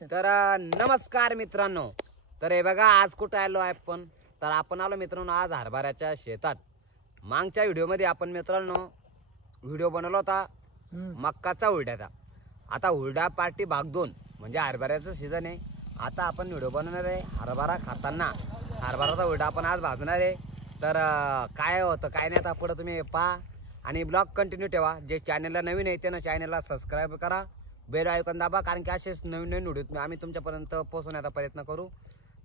तर नमस्कार मित्रांनो. तर हे बघा आज कुठं आलो आहे आपण. तर आपण आलो मित्रांनो आज हरभऱ्याच्या शेतात. मागच्या व्हिडिओमध्ये आपण मित्रांनो व्हिडिओ बनवला होता मक्काचा हुरड्याचा. आता हुरडा पार्टी भाग 2 म्हणजे हरभऱ्याचं सीझन आहे. आता आपण व्हिडिओ बनवणार आहे हरभरा खाताना. हरभराचा हुरडा आपण आज भाजणार आहे. तर काय होतं काय नाही आता पुढे तुम्ही पहा आणि ब्लॉग कंटिन्यू ठेवा. जे चॅनलला नवीन आहे त्यांना चॅनलला सबस्क्राईब करा, बेल आयकॉन दाबा, कारण की असेच नवीन नवीन व्हिडिओ आम्ही तुमच्यापर्यंत पोहोचवण्याचा प्रयत्न करू.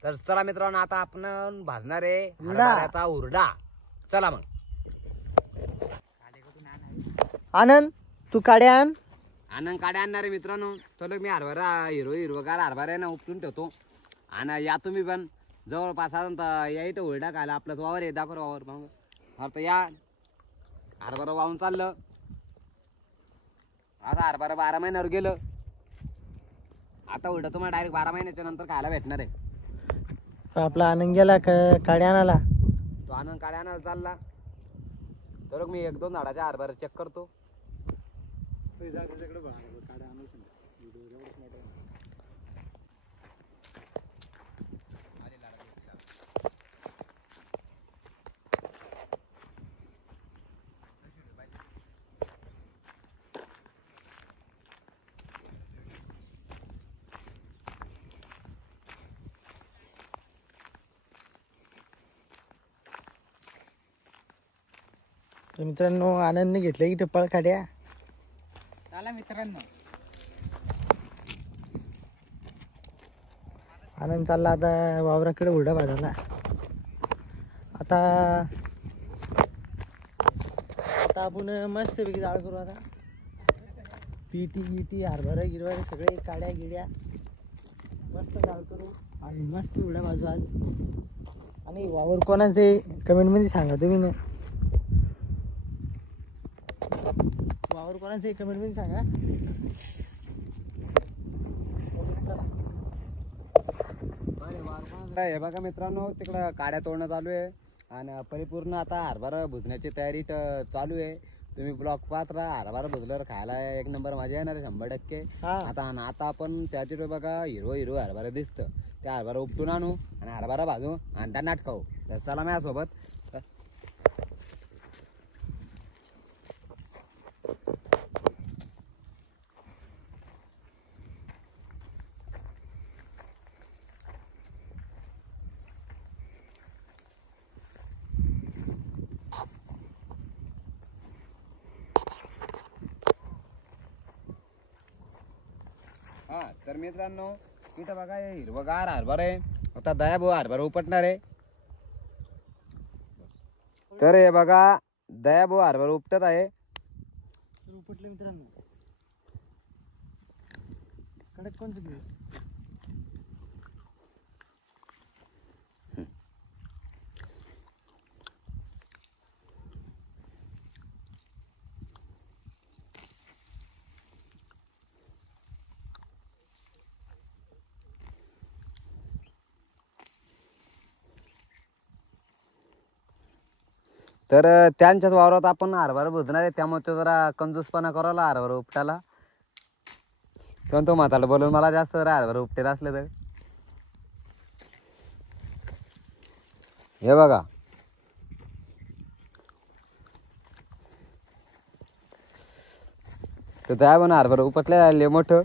तर चला मित्रांनो आता आपण भाजणार आहे हरभऱ्याचा हुरडा. चला मग. आनंद तू काड्या आण. आनंद काड्या आणणार आहे मित्रांनो. तर मी हरभरा हिरवगार हरभरा ना उपटून ठेवतो. आणि या तुम्ही पण जवळपास या इथं हुरडा खायला आपलं वावर आहे. दाखव वावर मग. आता या हरभरा वाहून चाललं. आता हरभरा 12 महिन्यावर गेलं. आता हुरडा तुम्हाला डायरेक्ट 12 महिन्याच्या नंतर खायला भेटणार आहे. आपला आनंद गेला काड्या आणायला. तो आनंद काड्या आणायला चालला. तर मी 1-2 झाडाच्या हरभरा चेक करतो. तर मित्रांनो आनंदने घेतलं की टप्पल काड्या. चला मित्रांनो. आनंद चालला आता वावराकडे हुरडा भाजायला. आता आता आपण मस्त पैकी जाळ करू. आता पीटी गिटी हरभरा गिरभरा सगळे काड्या गिड्या मस्त जाळ करू आणि मस्त हुरडा भाजू आज. आणि वावर कोणाचे कमेंटमध्ये सांगा तुम्ही ना. वावर कोणाचे कमेंटमध्ये सांगा. हे बघा मित्रांनो तिकडं काड्या तोडणं चालू आहे आणि परिपूर्ण आता हरभरा भुजण्याची तयारी चालू आहे. तुम्ही ब्लॉग पाहत राहा. हरभरा भुजल्यावर खायला एक नंबर मजा येणार आहे 100%. आता आपण त्याची बघा हिरवं हरभरा दिसतं. त्या हरभरा उपटून आणू आणि हरभरा भाजू आणि त्या नाट खाऊ. तर चला माझ्यासोबत. तर मित्रांनो इथं बघा हे हिरवगार हरभरा आहे. आता दयाभाऊ हरभरा उपटणार आहे. तर हे बघा दयाभाऊ हरभरा उपटत आहे. उपटले मित्रांनो. कडक कोणतं दिवस तर त्यांच्याच वावरात आपण हरभरा भुजणार आहे. त्यामुळे तो जरा कंजूसपणा करायला हरभरा उपटायला. पण तो म्हाताला बोलून मला जास्त हरभरा उपटेल असले तर. हे बघा तर त्या पण हरभरा उपटले मोठं.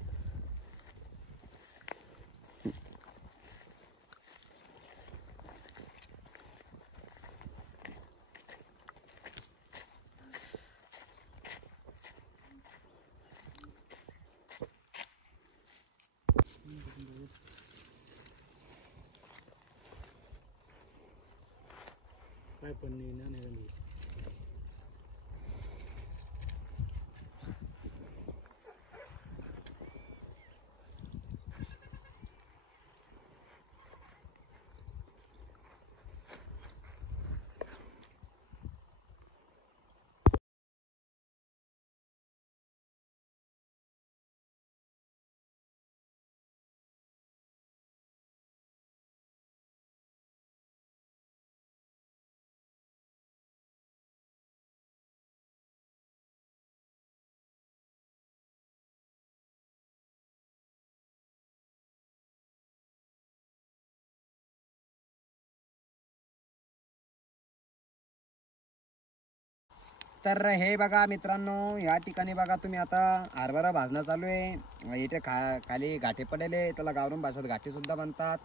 काय पण नाही. तर हे बघा मित्रांनो, या ठिकाणी बघा तुम्ही आता हरभरा भाजणं चालू आहे. इथे खाली गाठी पडलेले, त्याला गावरून भाषेत गाठी सुद्धा बनतात.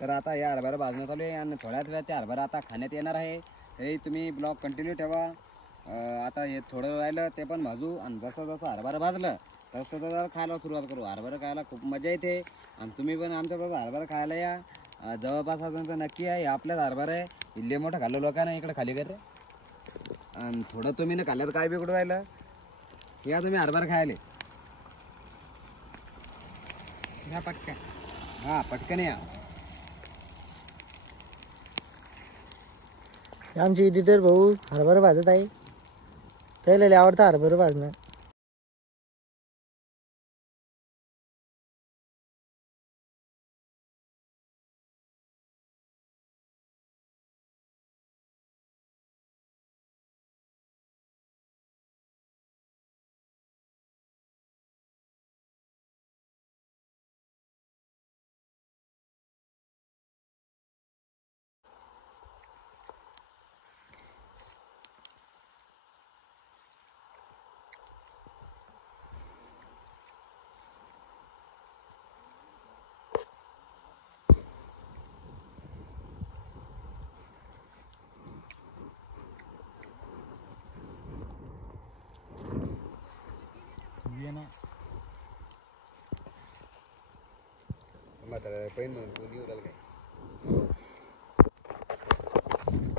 तर आता या हरभरा भाजणं चालू आहे आणि थोड्याच वेळात ते हरभरा आता खाण्यात येणार आहे. हे तुम्ही ब्लॉग कंटिन्यू ठेवा. आता हे थोडं राहिलं ते पण भाजू आणि जसं जसं हरभरा भाजलं तसं तसं खायला सुरुवात करू. हरभरा खायला खूप मजा येते आणि तुम्ही पण आमच्याबरोबर हरभरा खायला या. जवळपास अजून तर नक्की आहे. आपल्याच हरभरा आहे. इल्ले मोठं खाल्लं लोकांना इकडे खाली कर रे. आणि थोडं तुम्ही न खाल्ल्यात काय बिघडू राहिलं. या तुम्ही हरभरा खायले या पटकन. हा पटकन या. आमचे एडिटर भाऊ हरभरा भाजत आहे. त्याला लय आवडतं हरभरा भाजणं.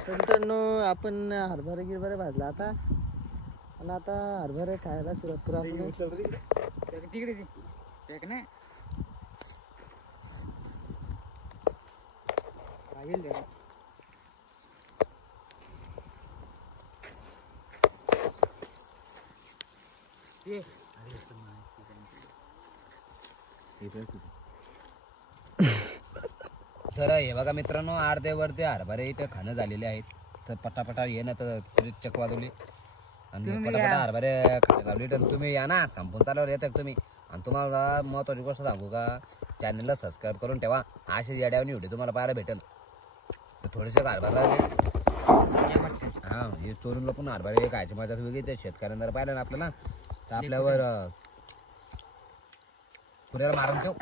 मित्रांनो, आपण हरभरा गिरभरा भाजला आता आणि आता हरभरा खायला सुरुवात करू आपण. तर हे बघा मित्रांनो, अर्धे वरते हरभरे इथं खाणं झालेले आहेत. तर पटापटा ये ना, तर चक वाजवली आणि पटापटा हरभरे खायला लावली. तर तुम्ही या ना, संपून चालवर येतात तुम्ही. आणि तुम्हाला महत्वाची गोष्ट सांगू का, चॅनलला सबस्क्राईब करून ठेवा. असे येड्यावनी व्हिडिओ तुम्हाला पाहायला भेटेल. तर थोडेसे हरभरा हा हे चोरून लपून हरभरे खायची मजा वेगळी. ते शेतकऱ्यांना जर पाहिलं ना आपल्याला तर आपल्यावर पुऱ्याला मारून ठेव.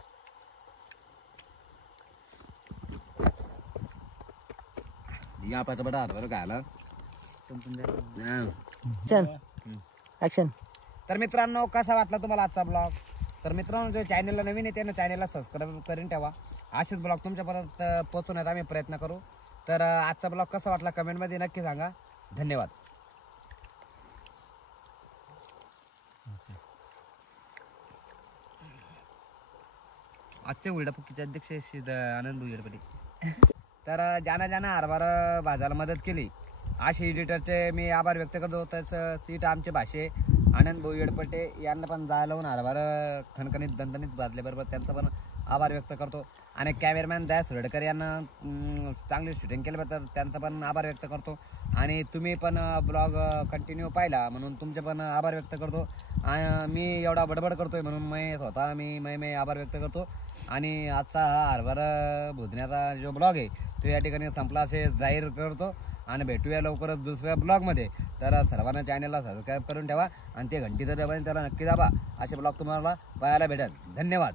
या पटापटा हरभरा खायला. चल ऍक्शन. तर मित्रांनो, कसा वाटला तुम्हाला आजचा ब्लॉग. तर मित्रांनो, जो चॅनलला नवीन आहे त्यानं चॅनलला सबस्क्राईब करून ठेवा. असेच ब्लॉग तुमच्यापर्यंत पोहोचवण्याचा आम्ही प्रयत्न करू. तर आजचा ब्लॉग कसा वाटला कमेंटमध्ये नक्की सांगा. धन्यवाद. आजचे उलडापुकीचे अध्यक्ष आनंद बुगेडपटी. तर ज्यानं हरभरा भाजायला मदत केली असे एडिटरचे मी आभार व्यक्त करतो. त्याचं तीट आमचे भाषे आनंद भाऊ येडपटे यांना पण जायला लावून हरभरा खणखणीत दणदणीत भाजल्याबरोबर त्यांचा पण आभार व्यक्त करतो. आणि कॅमेरामॅन दया सुरडकर यांना चांगली शूटिंग केल्याबद्दल त्यांचा पण आभार व्यक्त करतो. आणि तुम्ही पण ब्लॉग कंटिन्यू पाहिला म्हणून तुमचे पण आभार व्यक्त करतो. मी एवढा बडबड करतोय म्हणून मी स्वतः मी आभार व्यक्त करतो. आणि आजचा हा हरभरा भोजण्याचा जो ब्लॉग आहे तो या ठिकाणी संपला असे जाहीर करतो. आणि भेटूया लवकरच दुसऱ्या ब्लॉगमध्ये. तर सर्वांना चॅनलला सबस्क्राईब करून ठेवा आणि ते घंटी तर त्याला नक्की दाबा. असे ब्लॉग तुम्हाला पाहायला भेटेल. धन्यवाद.